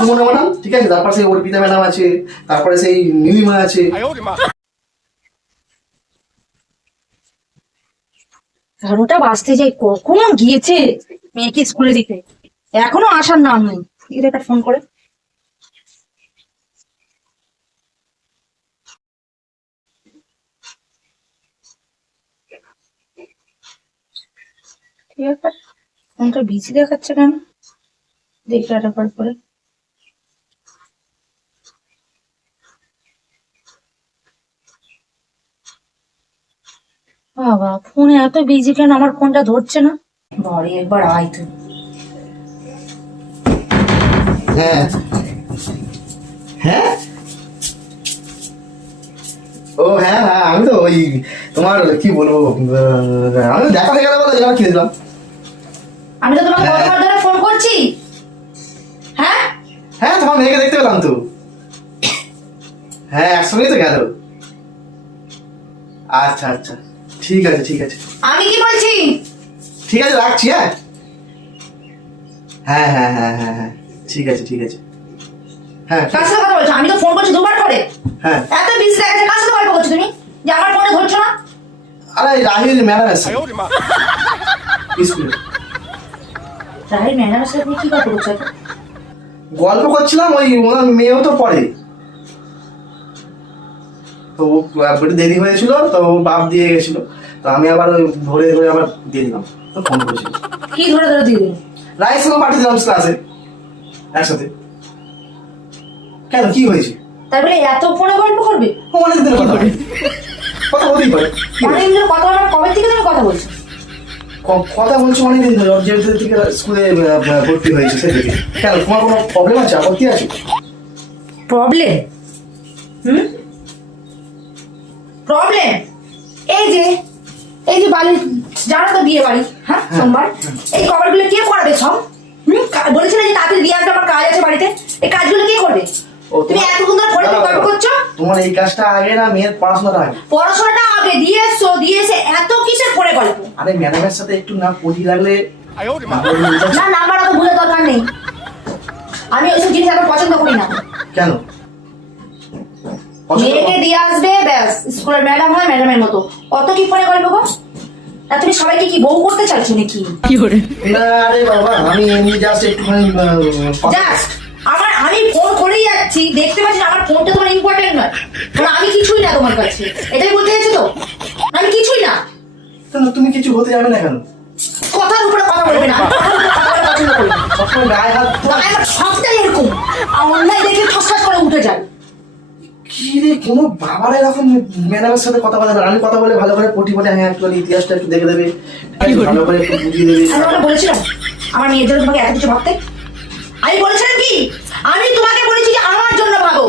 Sumana madam, ঠিক আছে? তারপর সেই অর্পিতা ম্যাডাম আছে, তারপরে সেই নীলিমা আছে। এগারোটা বাজতে যাই কখন? গিয়েছে মেয়েকে স্কুলে দিতে। এখনও আসার নাম নেই। এর একটা ফোন করে। ফোনটা বিজি দেখাচ্ছে কেন? দেখলে একটা কল করে। বাবা ফোনে এত বিজি কেন? আমার ফোনটা ধরছে না। বাড়ি একবার আয় তুই। হ্যাঁ। হ্যাঁ? ও হ্যাঁ হ্যাঁ আমি তো ওই তোমার কি বলব আমি দেখা হয়ে গেল বলে আমি তো তোমাকে কতবার ধরে ফোন করছি? হ্যাঁ? হ্যাঁ তোমার মেয়েকে দেখতে পেলাম তো। হ্যাঁ একসঙ্গেই তো গেল। আচ্ছা আচ্ছা। ঠিক আছে ঠিক আছে। আমি কি বলছি? ঠিক আছে রাখছি হ্যাঁ। হ্যাঁ হ্যাঁ হ্যাঁ হ্যাঁ হ্যাঁ ঠিক আছে ঠিক আছে। হ্যাঁ কার সাথে কথা বলছো আমি তো ফোন করছি দুবার করে। হ্যাঁ। এত বিজি দেখাচ্ছে কার সাথে গল্প করছ তুমি? যে আমার ফোনে ধরছো না? আরে রাহিল ম্যাডাম আছে স্কুলে রাহির ম্যাডামের সাথে তুমি কি কথা বলছো গল্প করছিলাম ওই ওনার মেয়েও তো পড়ে। তো একটু দেরি হয়েছিল তো ও বাপ দিয়ে গেছিল। তো আমি আবার ওই ধরে ধরে আবার দিয়ে দিলাম। তো ফোন করেছিল। কি ধরে ধরে দিয়ে দিলে? রায়ের সঙ্গে পাঠিয়ে দিলাম ক্লাসে একসাথে। কেন কি হয়েছে? তাই বলে এত ফোনে গল্প করবে? অনেক দিনের কথা কথা হতেই পারে কি হয়েছে? অনেকদিন ধরে কথা বলার কবে থেকে তুমি কথা বলছো? কথা বলছি অনেকদিন ধরে যেহেতু থেকে স্কুলে ভর্তি হয়েছে সে থেকে কেন তোমার কোনো প্রবলেম আছে? আপত্তি আছে? প্রবলেম হুম? প্রবলেম এই যে এই যে বাড়ি জানো তো বিয়ে বাড়ি হ্যাঁ সোমবার এই কভারগুলো কে করাবে সব? হুম? কা- বলেছিলে যে তাড়াতাড়ি দিয়ে আসবে আমার কাজ আছে বাড়িতে। এই কাজগুলো কে করবে? তুমি তোমার- এতক্ষণ ধরে ফোনে দাঁড়াও, করছ? তোমার এই কাজটা আগে না মেয়ের পড়াশোনাটা আগে? পড়াশোনাটা আগে দিয়ে এসছো দিয়ে এসে এত কিসের ফোনে গল্প? আরে ম্যাডামের সাথে একটু না পটি লাগলে না নাম্বার অত ভুলে দরকার নেই। আমি ওইসব জিনিস এখন পছন্দ করি না। কেন? মেয়েকে দিয়ে আসবে ব্যাস স্কুলের ম্যাডাম হয় ম্যাডামের মতো। অত কি গল্প গো? না তুমি সবাইকে কি বউ করতে চাইছো নাকি? না আরে বাবা আমি এমনি জাস্ট একটুখানি জাস্ট আমার আমি ফোন করেই যাচ্ছি দেখতে পাচ্ছি না, আমার ফোনটা তোমার ইম্পর্টেন্ট নয়। কারণ আমি কিছুই না তোমার কাছে। এটাই বলতে চাইছো তো? আমি কিছুই না। তুমি কিছু হতে যাবে না কেন? কথার উপরে কথা বলবে না। আমি কথার উপরে কথা বলা পছন্দ করি না সবসময় গায়ে হাত গায়ে আমার সবটাই এরকম আর অন্যায় দেখে ঠসঠাস করে উঠে যায় কি রে কোনো বাবার এরকম ম্যাডামের সাথে কথা বলে আমি কথা বলে ভালো করে পটি পটি হ্যাঁ একটু ইতিহাসটা একটু দেখে দেবে। ভালো করে একটু বুঝিয়ে দেবে। আমি তোমাকে বলেছিলাম আমার মেয়ের জন্য তোমাকে এত কিছু ভাবতে। আমি বলেছিলাম কি? আমি তোমাকে বলেছি যে আমার জন্য ভাবো।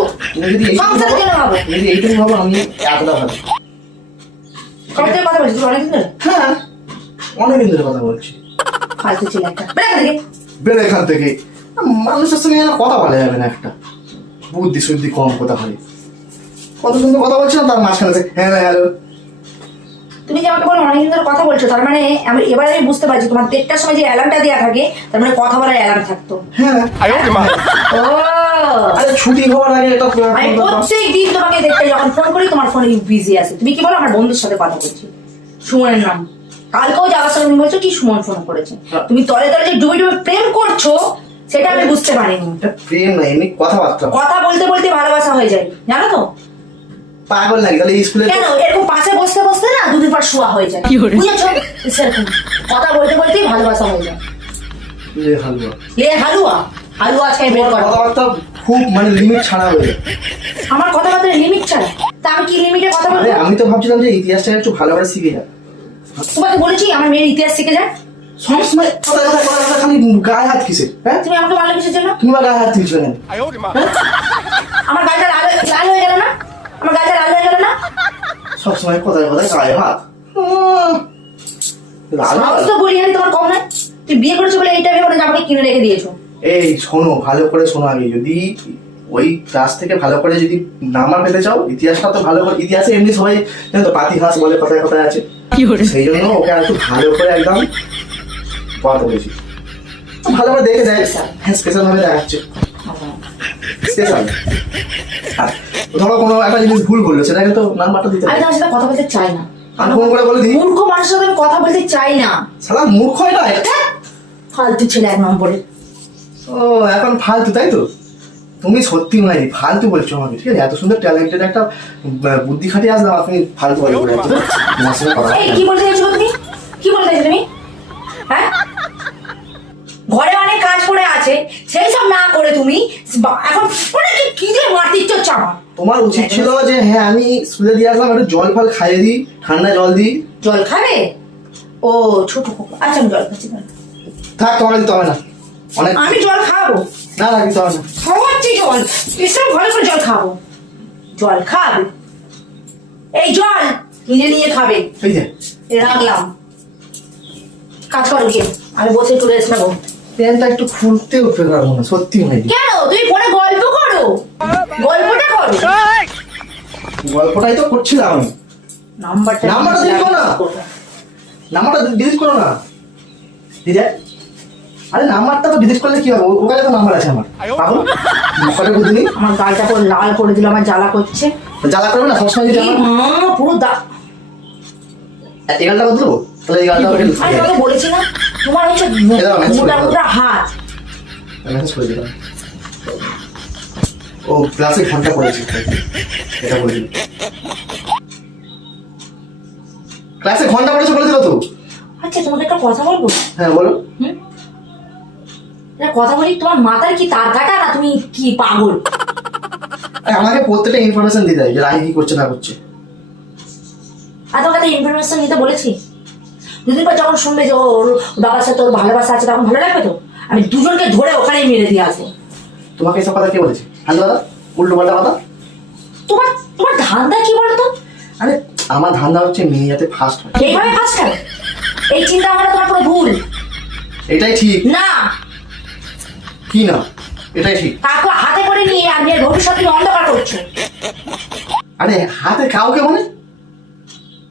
সংসারের জন্য ভাবো। যদি আমি এতটা ভাবো। কবে থেকে কথা বলছি? অনেকদিন ধরে? হ্যাঁ অনেকদিন ধরে কথা বলছি। ফালতু ছিল একটা। বেড়া থেকে। এখান থেকে। মানুষের সঙ্গে যেন কথা বলা যাবে না একটা। বুদ্ধি শুদ্ধি কম কথা হয়। কত সুন্দর কথা বলছিলাম তার মাঝখানে থেকে, হ্যাঁ হ্যালো। তুমি যে আমাকে বলো অনেকদিন ধরে কথা বলছো তার মানে আমি এবার আমি বুঝতে পারছি তোমার দেড়টার সময় যে অ্যালার্মটা দেওয়া থাকে তার মানে কথা বলার অ্যালার্ম থাকতো। হ্যাঁ ও। আরে ছুটি হওয়ার আগে এটা আমি প্রত্যেক দিন তোমাকে দেখতে যখন ফোন করি তোমার ফোনে বিজি আছে। তুমি কি বলো আমার বন্ধুর সাথে কথা বলছি। সুমনের নাম। কালকেও যাওয়ার সময় তুমি বলছো কি সুমন ফোন করেছে। তুমি তলে তলে যে ডুবে ডুবে প্রেম করছ সেটা আমি বুঝতে পারিনি। এটা প্রেম না এমনি কথাবার্তা। কথা বলতে বলতে ভালোবাসা হয়ে যায়। জানো তো? পাগল লাগে তাহলে স্কুলে কেন? এরকম পাশে বসতে বসতে না দুদিন পর শোয়া হয়ে যায়। বুঝেছ? সেরকম। কথা বলতে বলতেই ভালোবাসা হয়ে যায়। লে হালুয়া। লে হালুয়া। হালুয়া আজকে বের করো। কথাবার্তা খুব মানে লিমিট ছাড়া হয়ে যায়। আমার কথাবার্তার লিমিট ছাড়া? তা আমি কি লিমিটে কথা বলব? আমি তো ভাবছিলাম যে ইতিহাসটা একটু ভালো করে শিখে যা তোমাকে বলেছি আমার মেয়ের ইতিহাস শিখে যায় সবসময় কথা কথা খালি গায়ে হাত কিসে হ্যাঁ? তুমি আমাকে মারলে কিসের জন্য তুমি গায়ে হাত দিচ্ছ কেন আমার গালটা লাল হয়ে- লাল হয়ে গেল না আমার গালটা লাল হয়ে গেল না সবসময় কোথায় কোথায় গায়ে হাত উম, লাল সাহস তো বলি আমি তোমার কম নয় তুই বিয়ে করেছ বলে এইটা ভেবে আমাকে কিনে রেখে দিয়েছ। এই শোনো ভালো করে শোনো আগে। যদি ওই ক্লাস থেকে ভালো করে যদি নাম্বার পেতে চাও ইতিহাসটা তো ভালো করে ইতিহাসে এমনি সবাই জানো তো পাতি হাঁস বলে কথায় কথায় আছে। সেই জন্য ওকে আর একটু ভালো করে একদম পড়াতে বলেছি। ভালো করে দেখে যায়। হ্যাঁ স্পেশাল ভাবে দেখাচ্ছে। স্পেশাল ধরো কোনো একটা জিনিস ভুল করল সেটাকে তো নাম্বারটা দিতে আমি তোমার সাথে কথা বলতে চাই না। আমি ফোন করে বলে দিই। মূর্খ মানুষের সাথে কথা বলতে চাই না। সালা মূর্খ এটা? ধ্যাৎ, ফালতু ছেলে এক নম্বরে। ও এখন ফালতু তাই তো? তুমি সত্যি মাইরি ফালতু বলছো আমাকে ঠিক আছে? এত সুন্দর ট্যালেন্টেড একটা বুদ্ধি খাটিয়ে আসলাম আপনি ফালতু বলে তোমার কথা কি বলতে চাইছো তুমি? কি বলতে চাইছো তুমি? সেই সব না করে তুমি এখন মানে কি যে মারতে ইচ্ছে আমার তোমার উচিত ছিল যে হ্যাঁ আমি স্কুলে দিয়ে আসলাম একটু জল ফল খাইয়ে দিই ঠান্ডা জল দিই। জল খাবে? ও ছোট আচ্ছা আমি জল খাচ্ছি থাক তোমার দিতে হবে না। অনেক আমি জল খাব? না না দিতে হবে না। খাওয়াচ্ছি জল। এসব ঘরে করে জল খাব। জল খাবে? এই জল নিজে নিয়ে খাবে। রাখলাম। কাজ করো গিয়ে। আমি বসে চলে এসে নেব। প্যান্টটা একটু খুলতে উঠবে পারব না সত্যি মাইরি কেন? তুমি ফোনে গল্প করো। গল্পটা করো। গল্পটাই তো করছিলাম আমি। নাম্বারটা নাম্বারটা দিবো না। নাম্বারটা ডিলিট করো না। দিদা আরে নাম্বারটা তো ডিলিট করলে কি হবে? ও- ওখানে তো নাম্বার আছে আমার। পাবো মুখটা বুঝিনি আমার গালটা পুরো লাল করে দিল আমার জ্বালা করছে। জ্বালা করবে না? সবসময় যদি আমার মা, পুরো দা এই গালটা বদলবো? তাহলে এই গালটা বলেছি না তোমার হচ্ছে মোটা মোটা হাত মেসেজ করে দিলাম। ও ক্লাসে ঘণ্টা পড়েছি এটা বলে ক্লাসে ঘণ্টা পড়েছে বলেছিল তো? আচ্ছা তোমাকে একটা কথা বলব? হ্যাঁ বলো। কথা বলি তোমার মাথার কি তার কাটা না তুমি কি পাগল? আমাকে প্রত্যেকটা ইনফরমেশন দিতে হয় যে রাহি কি করছে না করছে। আর তোমাকে ইনফরমেশন নিতে বলেছি? দুদিন পর যখন শুনবে যে ওর বাবার সাথে ওর ভালোবাসা আছে তখন ভালো লাগবে তো? আমি দুজনকে ধরে ওখানেই মেরে দিয়ে আসব। তোমাকে এসব কথা কে বলেছে? হ্যালো দাদা উল্টো পাল্টা কথা? তোমার তোমার ধান্দা কি বলতো? আরে আমার ধান্দা হচ্ছে মেয়ে যাতে ফার্স্ট হয়। এইভাবে কাজ করে এই চিন্তা ভাবনা তোমার পুরো ভুল? এটাই ঠিক। না। কি না? এটাই ঠিক। কাকু হাতে করে নিয়ে আর মেয়ের ভবিষ্যৎ অন্ধকার করছ। আরে হাতে কাউকে মানে তো সুমন অ্যাকচুয়ালি কিছুই না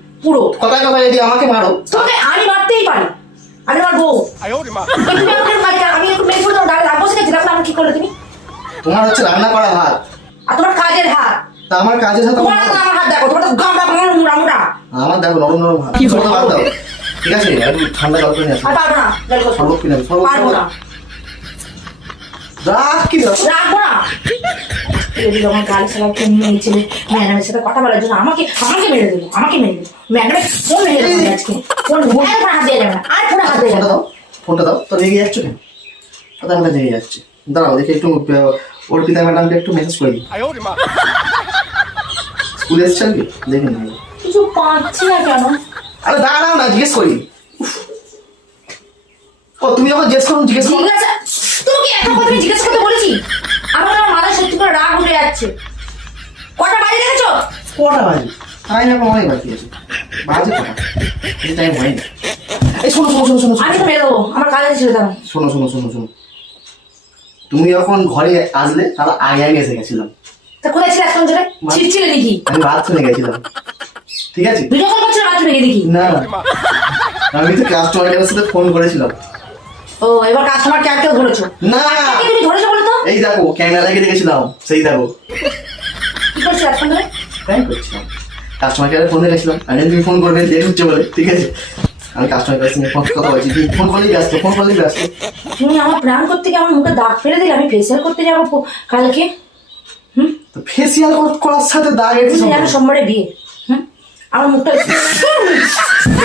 পুরো। কথায় কথায় যদি আমাকে মারো। তোমাকে আমি মারতেই পারি। আমি আমার বউ আমি একটু রাখব আমি কি তুমি? তোমার হচ্ছে রান্না করা হাত আর তোমার কাজের হাত তা আমার কাজের হাত তোমার হাত আমার হাত দেখো তোমার তো আমার দেখো নরম নরম হাত কি বাদ দাও। ঠিক আছে ঠান্ডা জল করে নিয়ে পারব না পারব না। রাখ কি রাখব এদিকে আমার গাল সালাকে নিয়েছিল ম্যাডামের সাথে কথা বলার জন্য আমাকে আমাকে মেরে দিল আমাকে মেরে দিল। ম্যাডামের ফোন মেরে দিল আজকে। ফোন ফোন হ্যাঁ, হাত দিয়ে যাবে না। আর ফোনে হাত দিয়ে যাবে ফোনটা দাও। তো রেগে যাচ্ছ কেন? কথা বলে রেগে যাচ্ছে। দাঁড়াও দেখি একটু অর্পিতা ম্যাডামকে একটু মেসেজ করে। দিই স্কুলে এসছেন কি? দেখে না। কিছু পাচ্ছি না কেন? আরে দাঁড়াও না জিজ্ঞেস করি। ও তুমি যখন জিজ্ঞেস করুন জিজ্ঞেস করুন জিজ্ঞেস করতে বলেছি? রাগ উঠে যাচ্ছে। কটা বাজে দেখেছ? কটা বাজে? তাই না অনেক বাকি আছে। বাজে কটা? এই টাইম হয়নি এই শোনো শোনো শোনো শোনো আমি তো বেরোবো আমার কাজে দাও। শোনো শোনো শোনো শোনো। তুমি যখন ঘরে আসলে তাহলে আগে আগে এসে গেছিলাম। তা কোথায় ছিল এখন জোরে ছিটছিলে নাকি আমি বাথরুমে গেছিলাম। ঠিক আছে? ভিডিও কল করছিল রাত্রে নাকি দেখি? না। আমি তো কাস্টমার কেয়ারের সাথে ফোন করেছিলাম। ও এবার কাস্টমার কেয়ারকেও ধরেছো? না। কে তুমি ধরেছো বলো তো? এই দেখো ক্যামেরা লাগিয়ে রেখেছিলাম সেই দেখো। কি করছ এখন ধরে? করছিলাম কাস্টমার কেয়ারে ফোন রেখেছিলাম আমি তুমি ফোন করবে লেট হচ্ছে বলে ঠিক আছে? আমি কাস্টমার কেয়ারের সঙ্গে ফোন কথা বলছি। তুমি ফোন করলেই ব্যস্ত ফোন করলেই ব্যস্ত। তুমি আমার প্ল্যান করতে গিয়ে আমার মুখে দাগ ফেলে দিলে আমি ফেসিয়াল করতে যাব কালকে? হুম? তো ফেসিয়াল করার সাথে দাগ সম্পর্ক? সোমবারে বিয়ে। হুম? আমার মুখটা